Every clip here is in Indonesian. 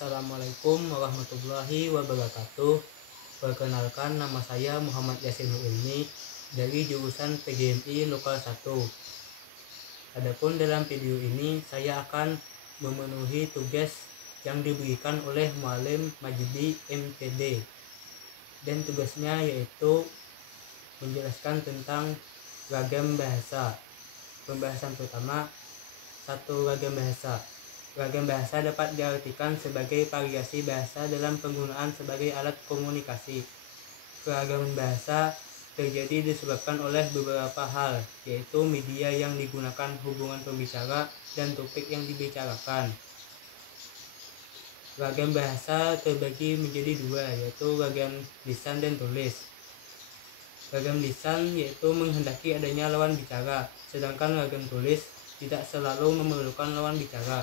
Assalamualaikum warahmatullahi wabarakatuh. Perkenalkan, nama saya Muhammad Yasin Ilmi dari jurusan PGMI Lokal 1. Adapun dalam video ini saya akan memenuhi tugas yang diberikan oleh Muallim Majdi MPD, dan tugasnya yaitu menjelaskan tentang ragam bahasa. Pembahasan pertama, ragam bahasa. Ragam bahasa dapat diartikan sebagai variasi bahasa dalam penggunaan sebagai alat komunikasi. Keragaman bahasa terjadi disebabkan oleh beberapa hal, yaitu media yang digunakan, hubungan pembicara, dan topik yang dibicarakan. Ragam bahasa terbagi menjadi dua, yaitu ragam lisan dan tulis. Ragam lisan yaitu menghendaki adanya lawan bicara, sedangkan ragam tulis tidak selalu memerlukan lawan bicara.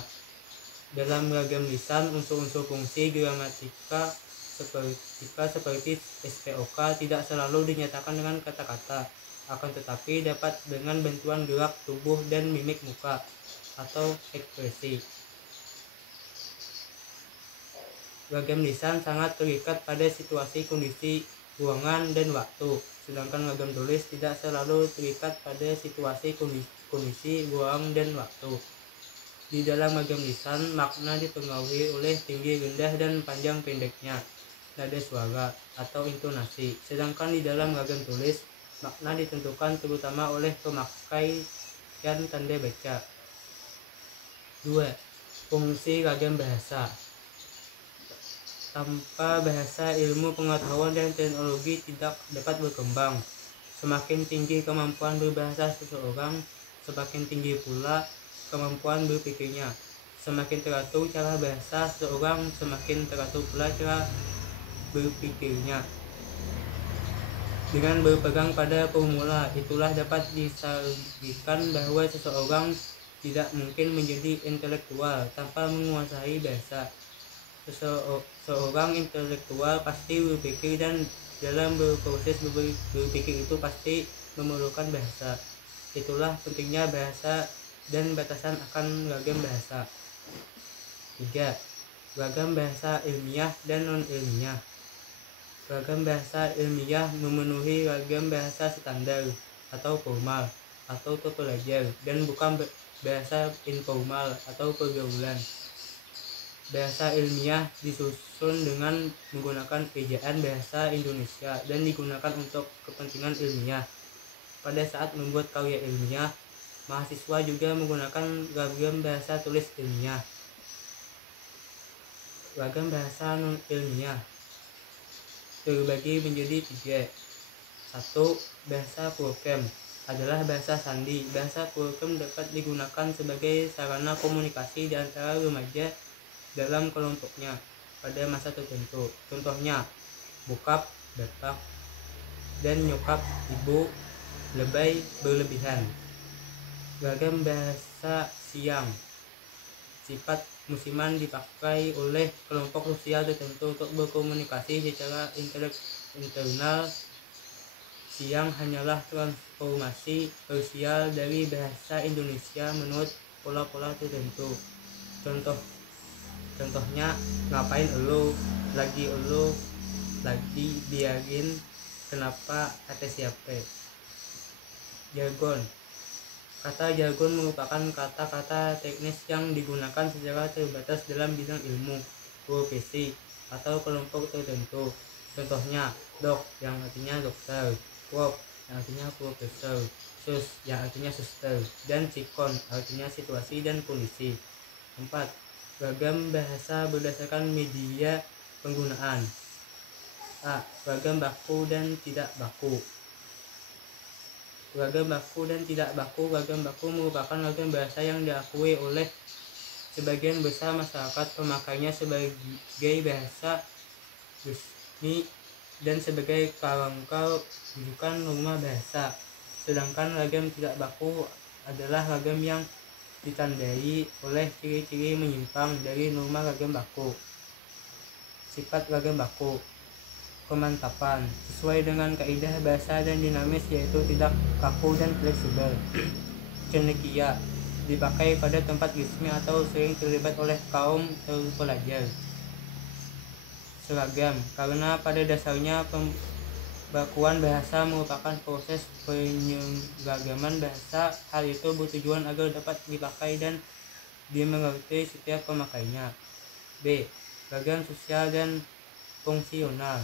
Dalam ragam lisan, unsur-unsur fungsi gramatika seperti SPOK tidak selalu dinyatakan dengan kata-kata, akan tetapi dapat dengan bantuan gerak tubuh dan mimik muka atau ekspresi. Ragam lisan sangat terikat pada situasi, kondisi, ruangan, dan waktu, sedangkan ragam tulis tidak selalu terikat pada situasi, kondisi, ruang, dan waktu. Di dalam ragam lisan, makna dipengaruhi oleh tinggi, rendah, dan panjang pendeknya nada suara atau intonasi, sedangkan di dalam ragam tulis, makna ditentukan terutama oleh pemakaian tanda baca. 2. Fungsi ragam bahasa. Tanpa bahasa, ilmu pengetahuan dan teknologi tidak dapat berkembang. Semakin tinggi kemampuan berbahasa seseorang, semakin tinggi pula kemampuan berpikirnya. Semakin teratur cara bahasa seseorang, semakin teratur pula cara berpikirnya. Dengan berpegang pada formula itulah dapat disajikan bahwa seseorang tidak mungkin menjadi intelektual tanpa menguasai bahasa. Seorang intelektual pasti berpikir, dan dalam berproses berpikir itu pasti memerlukan bahasa. Itulah pentingnya bahasa dan batasan akan ragam bahasa. 3. Ragam bahasa ilmiah dan non-ilmiah. Ragam bahasa ilmiah memenuhi ragam bahasa standar atau formal atau terpelajar, dan bukan bahasa informal atau pergaulan. Bahasa ilmiah disusun dengan menggunakan ejaan bahasa Indonesia dan digunakan untuk kepentingan ilmiah. Pada saat membuat karya ilmiah, mahasiswa juga menggunakan ragam bahasa tulis ilmiah. Ragam bahasa non-ilmiah terbagi menjadi 3. 1. Bahasa program adalah bahasa sandi. Bahasa program dapat digunakan sebagai sarana komunikasi di antara remaja dalam kelompoknya pada masa tertentu. Contohnya, bokap, bapak, dan nyokap, ibu, lebay, berlebihan. Ragam bahasa siang. Sifat musiman dipakai oleh kelompok sosial tertentu untuk berkomunikasi secara internal. Siang hanyalah transformasi parsial dari bahasa Indonesia menurut pola-pola tertentu. Contohnya, ngapain elu, lagi biarin, kenapa, kata siapa. Jargon. Kata jargon merupakan kata-kata teknis yang digunakan secara terbatas dalam bidang ilmu, profesi, atau kelompok tertentu. Contohnya, dok yang artinya dokter, prof yang artinya profesor, sus yang artinya suster, dan sikon artinya situasi dan kondisi. 4. Ragam bahasa berdasarkan media penggunaan. A. Ragam baku dan tidak baku. Ragam baku dan tidak baku. Ragam baku merupakan ragam bahasa yang diakui oleh sebagian besar masyarakat pemakainya sebagai bahasa resmi dan sebagai kerangka rujukan norma bahasa. Sedangkan ragam tidak baku adalah ragam yang ditandai oleh ciri-ciri menyimpang dari norma ragam baku. Sifat ragam baku. Pemantapan sesuai dengan kaidah bahasa dan dinamis, yaitu tidak kaku dan fleksibel. Cendekia dipakai pada tempat resmi atau sering terlibat oleh kaum terpelajar. seragam, karena pada dasarnya pembakuan bahasa merupakan proses penyeragaman bahasa. Hal itu bertujuan agar dapat dipakai dan dimengerti setiap pemakainya. B. Ragam sosial dan fungsional.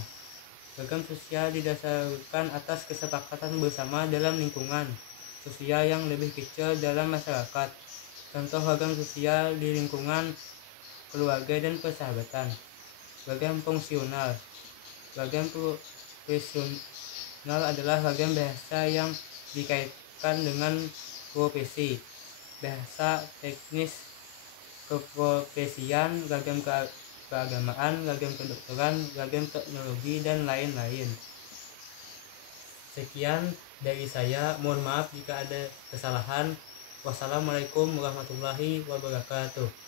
Ragam sosial didasarkan atas kesepakatan bersama dalam lingkungan sosial yang lebih kecil dalam masyarakat. Contoh ragam sosial di lingkungan keluarga dan persahabatan. Ragam fungsional. Ragam profesional adalah ragam bahasa yang dikaitkan dengan profesi, bahasa teknis keprofesian, ragam keagamaan, ragam kedokteran, ragam teknologi, dan lain-lain. Sekian dari saya, mohon maaf jika ada kesalahan. Wassalamualaikum warahmatullahi wabarakatuh.